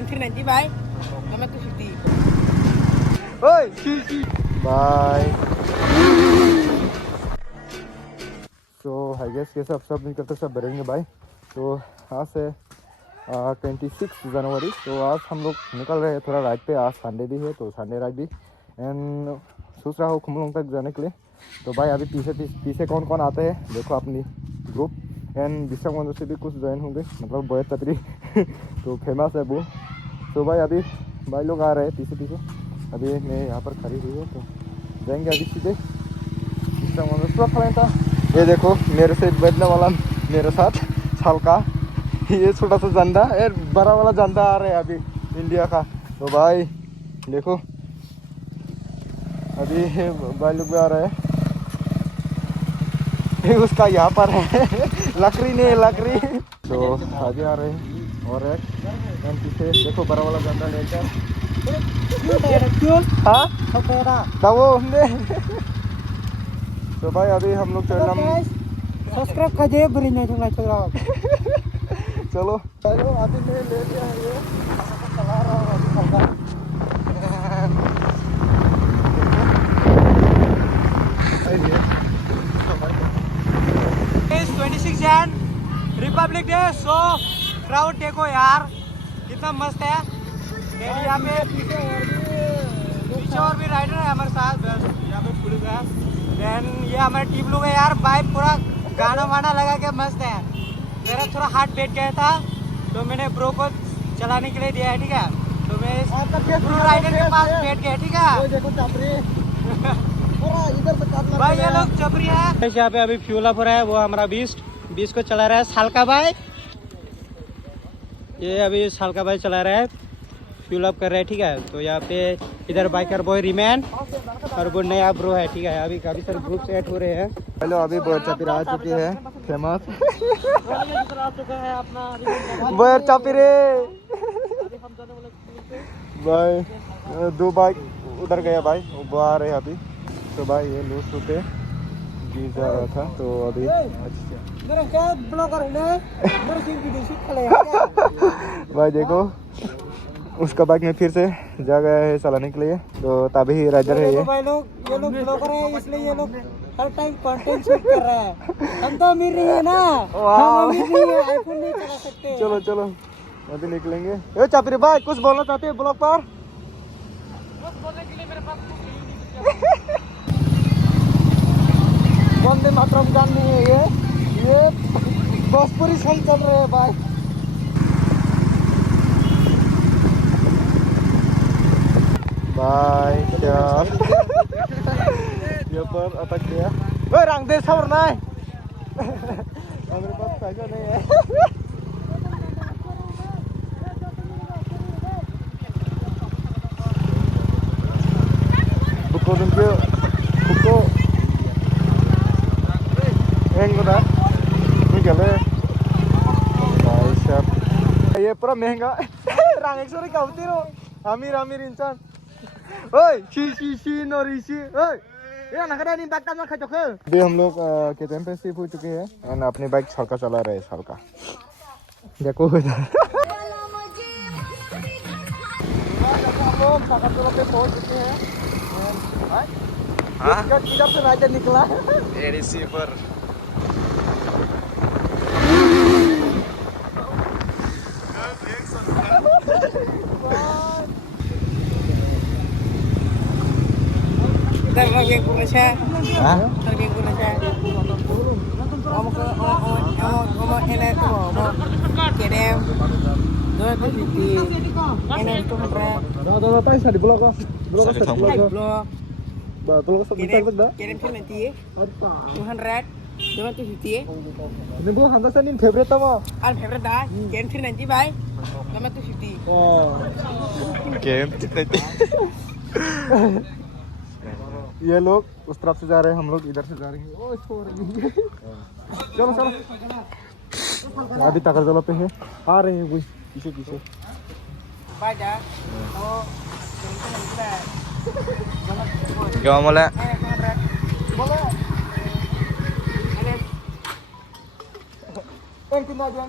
nanti bye. Nama tu Siti. Oi, bye. So I guess ये सब नहीं करते सब भरेंगे भाई. तो आज से 26 जनवरी. तो आज हम लोग निकल रहे हैं थोड़ा राइड पे. आज संडे भी है तो संडे राइड भी एंड सोच रहा हूँ खुमलोंग तक जाने के लिए. तो भाई अभी पीछे कौन कौन आते हैं देखो अपनी ग्रुप एंड विशाख मंदिर से भी कुछ ज्वाइन होंगे मतलब बोयत चपरी तो फेमस है वो. तो भाई अभी भाई लोग आ रहे हैं पीछे. अभी मैं यहाँ पर खड़ी हुई है तो जाएंगे अभी सीधे विशाख मंदिर. था ये देखो मेरे से बैठने वाला मेरे साथ साल का ये छोटा सा झंडा बड़ा वाला झंडा आ रहा है अभी इंडिया का. तो भाई देखो अभी भाई लोग भी आ रहे हैं. उसका यहाँ पर है लकड़ी नहीं लकड़ी. तो आगे आ रहे हैं और एक पीछे देखो बड़ा वाला झंडा लेकर. हाँ वो हमने. तो भाई अभी हम लोग Subscribe kaje beri nih cuma coba. चलो अभी मैं ले लिया है ये चला रहा हूँ It's 26 Jan Republic Day so crowd देखो यार कितना मस्त है. यहाँ पे पीछे और भी राइडर है हमारे साथ. यहाँ पे पुलिस है देन ये हमारे टीम लोग है यार. बाइक पूरा गाना वाना लगा के मस्त है. मेरा थोड़ा हाथ बैठ गया था तो मैंने ब्रो को चलाने के लिए दिया है. ठीक है तो मैं ब्रो राइडर के पास बैठ गया. ठीक है भाई ये लोग चपरी है. यहाँ पे अभी फ्यूल अप हो रहा है. वो हमारा 20 को चला रहा है साल का भाई. ये अभी साल का भाई चला रहा है फ्यूल अप कर रहा है. ठीक है तो यहाँ पे इधर बाइकर बॉय रिमैन और वो नया ब्रो है. ठीक है अभी काफी सारे ग्रुप ऐड हो रहे हैं. हेलो अभी बोयर चापी आ चुकी है फेमस बोयर चापी रे भाई. 2 बाइक उधर गया भाई वो आ रहे हैं अभी. तो भाई ये लूज होते गिर जा रहा था तो अभी भाई देखो उसका बाइक में फिर से जा गया है चलाने के लिए. तो तभी राइडर है ये लोग ब्लॉगर है इसलिए ये लोग हर टाइम कंटेंट शूट कर रहा है. हम तो अमीर नहीं है ना. हम अमीर नहीं है आईफोन नहीं चला सकते. चलो अभी निकलेंगे. ए चापरी भाई कुछ बोलना चाहते हैं ब्लॉग पर. कुछ बोलने के लिए मेरे पास वंदे मातरम गान नहीं है ये भोजपुरी सॉन्ग चल रहे हैं भाई. बाय क्या ये पर अटक गया. ओए रंग दे सवर नहीं मेरे पास पैसा नहीं है. बुको ये पूरा महंगा रंग 100 का होती रो अमीर इंसान. ओए शी नोरिशी ओए ये ना करे नहीं बैठता ना खचो खे. अभी हम लोग केटीएम पे शिफ्ट हो चुके हैं एंड अपनी बाइक छलका चला रहे हैं छलका. देखो हम लोग साकातुला पे पहुंच चुके हैं. हां किधर से राइडर निकला एडीसी पर. Tergeng Indonesia. Tergeng Indonesia. Ngomong enak tuh mau KDM. Dua tuh Siti. Enak tuh mereka. Ada apa sih di blog kok? Blog. Blog sebentar dah. KDM tuh nanti. 200. Dua tuh Siti. Ini bu Honda Sun favorite sama. Al favorite dah. KDM tuh nanti bye. Nama tuh Siti. Oh. KDM tuh nanti. ये लोग उस तरफ से जा रहे हैं हम लोग इधर से जा रहे हैं. चलो अभी तकर जला पे है आ रहे हैं कोई पीछे क्या बोला Yang tinadi, yang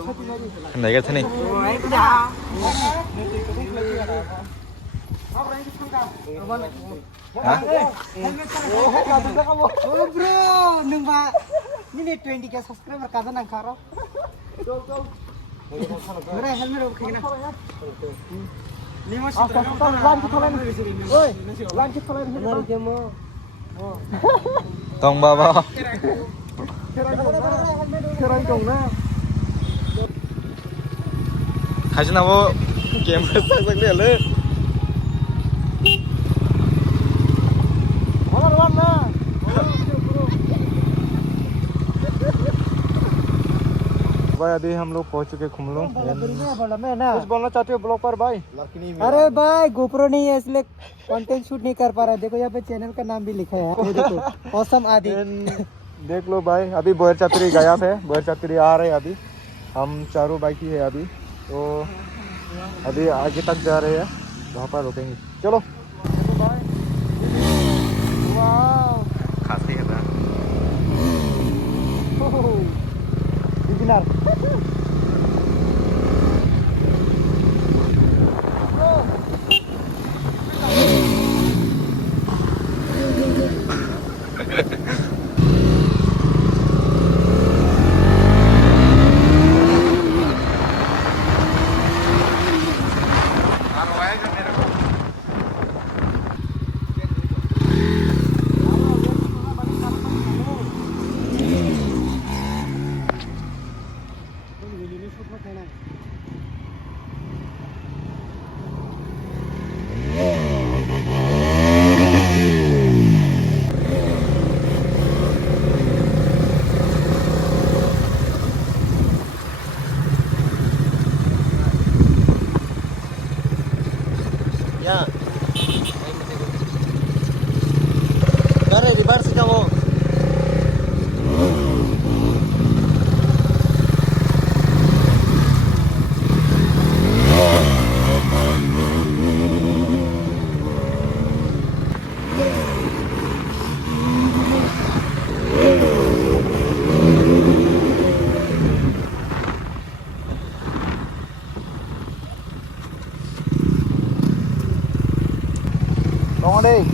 satu nadi. Này cái thế này. Hả? Oh bro, nung ba? Ini 20k subscriber kada nang karo. Bro, helmet oke na. Lima sih. Oi, lanjut kalian. Tông bao bao. Keren dong nah. Hasil nào game besar sekali le. Warna. भाई अभी हम लोग पहुंच चुके खुमलों। कुछ बोलना चाहते हो ब्लॉग पर भाई? अरे भाई गोप्रो नहीं है इसलिए कंटेंट शूट नहीं कर पा रहा। देखो यहाँ पे चैनल का नाम भी लिखा है, ये देखो औसम आदि। देख लो भाई, अभी बोयर चतुरी गायब है, बोयर चतुरी आ रहे हैं अभी। हम चारों बाइक ही है अभी, तो अभी आगे तक जा रहे हैं, वहाँ पर रुकेंगे। चलो खासी है ना। Beginner Ya. Dari di bar sih kamu. Tolong deh.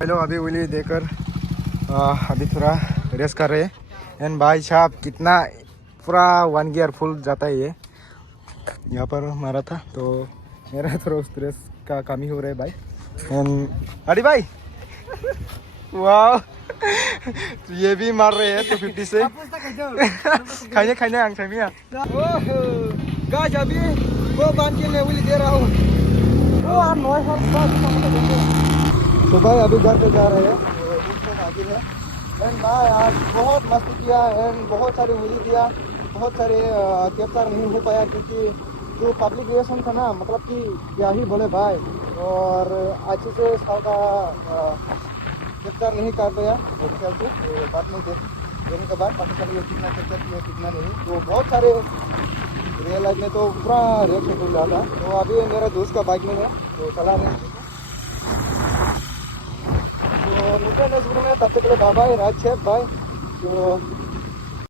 Hello, अभी विली देकर अभी थोड़ा रेस्ट कर रहे हैं। एंड भाई साहब कितना पूरा 1 गियर फुल जाता है ये। यहाँ पर मारा था तो मेरा थोड़ा स्ट्रेस का कमी हो रहा है भाई। एंड अरे भाई वाह, तो ये भी मार रहे हैं 250 से। खाने खाने आंग समिया। गाइस अभी वो बांध के मैं विली दे रहा हूँ। तो भाई अभी घर पे जा रहे हैं, आगे है। एंड भाई आज बहुत मस्ती किया एंड बहुत सारे विली दिया, बहुत सारे कैप्चर नहीं हो पाया क्योंकि जो पब्लिक रिएक्शन था ना, मतलब कि क्या ही बोले भाई। और अच्छे से साल का कैप्चर नहीं कर पाया ख्याल से। तो बाद में देखने के बाद पता चलेगा कितना कैप्चर किया कितना नहीं। तो बहुत सारे रियल लाइफ में तो पूरा रिएक्शन हो जाता। तो अभी मेरा दोस्त का बाइक में है तो चला रहे हैं। तो मुझे नेक्स्ट वीडियो में तब तक के लिए बाय बाय, राज शेफ भाई। तो